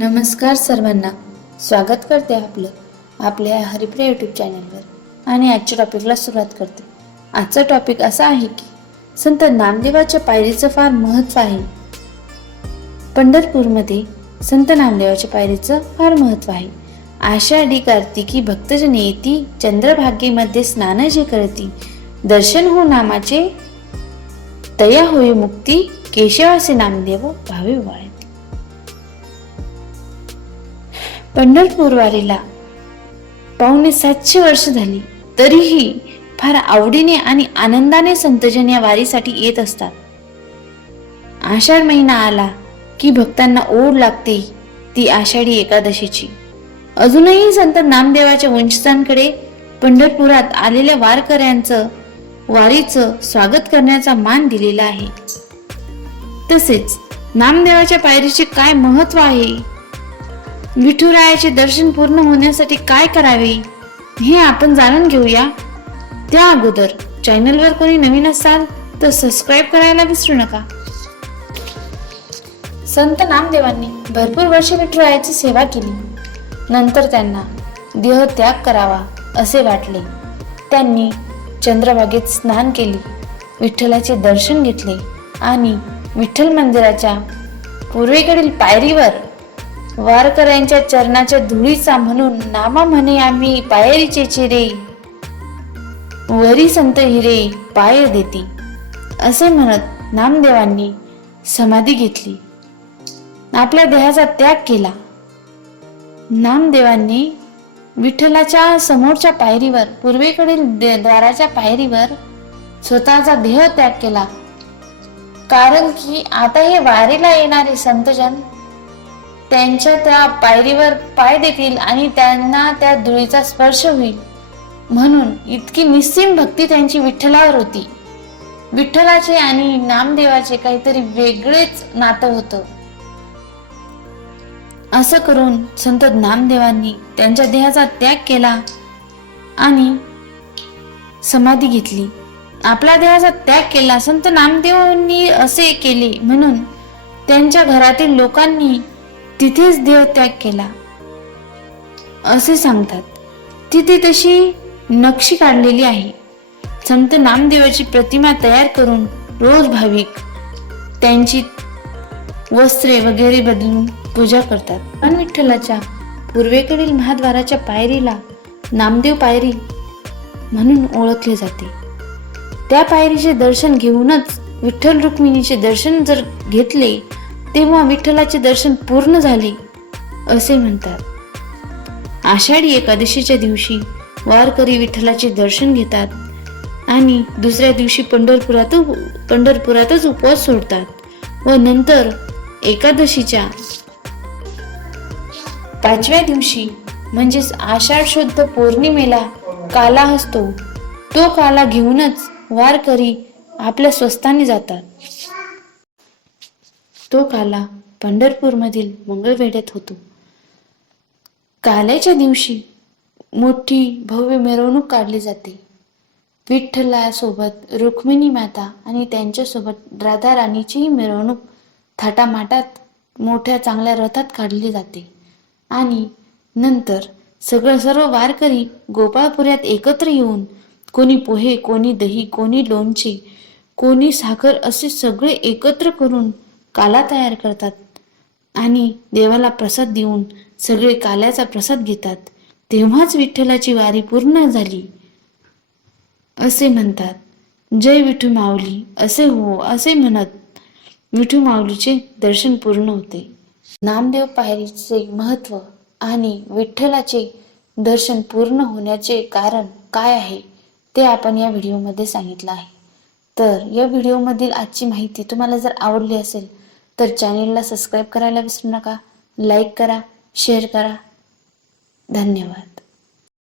नमस्कार सर्वांना. स्वागत करते आपलं आपल्या हरिप्रिया यूट्यूब चॅनलवर आणि आजच्या टॉपिकला सुरुवात करते. आजचा टॉपिक असा आहे की संत नामदेवाच्या पायरीचं फार महत्त्व आहे. पंढरपूरमध्ये संत नामदेवाच्या पायरीचं फार महत्त्व आहे. आषाढी कार्तिकी भक्तजन येती चंद्रभागेमध्ये स्नान जे करती. दर्शन हो नामाचे तया होई मुक्ती केशवासे नामदेव भावे वाळे. पंढरपूर वारीला पाहुणे सातशे वर्ष झाली तरीही फार आवडीने आणि आनंदाने संतजन या वारीसाठी येत असतात. आषाढ महिना आला की भक्तांना ओढ लागते ती आषाढी एकादशीची. अजूनही संत नामदेवाच्या वंशजांकडे पंढरपुरात आलेल्या वारकऱ्यांचं वारीचं स्वागत करण्याचा मान दिलेला आहे. तसेच नामदेवाच्या पायरीचे काय महत्त्व आहे विठुरायाचे दर्शन पूर्ण होण्यासाठी काय करावे हे आपण जाणून घेऊया. त्या अगोदर चॅनलवर कोणी नवीन असाल तर सबस्क्राईब करायला विसरू नका. संत नामदेवांनी भरपूर वर्ष विठुरायाची सेवा केली. नंतर त्यांना देह त्याग करावा असे वाटले. त्यांनी चंद्रभागेत स्नान केले विठ्ठलाचे दर्शन घेतले आणि विठ्ठल मंदिराच्या पूर्वेकडील पायरीवर वारकऱ्यांच्या चरणाच्या धुळीचा म्हणून नामा म्हणे आम्ही पायरीचे चिरे वरी संत हिरे पाय देती. असे म्हणत नामदेवांनी समाधी घेतली. आपल्या देहाचा त्याग केला. नामदेवांनी विठ्ठलाच्या समोरच्या पायरीवर पूर्वेकडील द्वाराच्या पायरीवर स्वतःचा देह त्याग केला. कारण की आता हे वारीला येणारे संतजन त्यांच्या त्या पायरीवर पाय देतील आणि त्यांना त्या धुळीचा स्पर्श होईल. म्हणून इतकी निस्सीम भक्ती त्यांची विठ्ठलावर होती. विठ्ठलाचे आणि नामदेवाचे काहीतरी वेगळेच नातं होतं. असं करून संत नामदेवांनी त्यांच्या देहाचा त्याग केला आणि समाधी घेतली. आपल्या देहाचा त्याग केला. संत नामदेवांनी असे केले म्हणून त्यांच्या घरातील लोकांनी तिथेच देव त्याग केला. असे सांगतात. तिथे तशी नक्षी काढलेली आहे. संत नामदेवाची प्रतिमा तयार करून रोज भाविक त्यांची वस्त्रे वगैरे बदलून पूजा करतात. पण विठ्ठलाच्या पूर्वेकडील महाद्वाराच्या पायरीला नामदेव पायरी म्हणून ओळखले जाते. त्या पायरीचे दर्शन घेऊनच विठ्ठल रुक्मिणीचे दर्शन जर घेतले तेव्हा विठ्ठलाचे दर्शन पूर्ण झाले असे म्हणतात. आषाढी एकादशीच्या दिवशी वारकरी विठ्ठलाचे दर्शन घेतात आणि दुसऱ्या दिवशी पंढरपुरात पंढरपुरातच उपवास सोडतात व नंतर एकादशीच्या पाचव्या दिवशी म्हणजेच आषाढ शुद्ध पौर्णिमेला काला असतो तो काला घेऊनच वारकरी आपल्या स्वस्थाने जातात. तो काला पंढरपूरमधील मंगळवेढ्यात होतो. काल्याच्या दिवशी मोठी भव्य मिरवणूक काढली जाते. विठ्ठलासोबत रुक्मिणी माता आणि त्यांच्यासोबत राधा राणीचीही मिरवणूक थाटामाटात मोठ्या चांगल्या रथात काढली जाते. आणि नंतर सगळं सर्व वारकरी गोपाळपुऱ्यात एकत्र येऊन कोणी पोहे कोणी दही कोणी लोणचे कोणी साखर असे सगळे एकत्र करून काला तयार करतात. आणि देवाला प्रसाद देऊन सगळे काल्याचा प्रसाद घेतात. तेव्हाच विठ्ठलाची वारी पूर्ण झाली. असे म्हणतात जय विठू माऊली असे हो असे म्हणत विठू माऊलीचे दर्शन पूर्ण होते. नामदेव पायरीचे महत्त्व आणि विठ्ठलाचे दर्शन पूर्ण होण्याचे कारण काय आहे ते आपण या व्हिडिओमध्ये सांगितलं आहे. तर या व्हिडिओमधील आजची माहिती तुम्हाला जर आवडली असेल तर चॅनेलला सबस्क्राईब करायला विसरू नका. लाईक करा शेअर करा. धन्यवाद.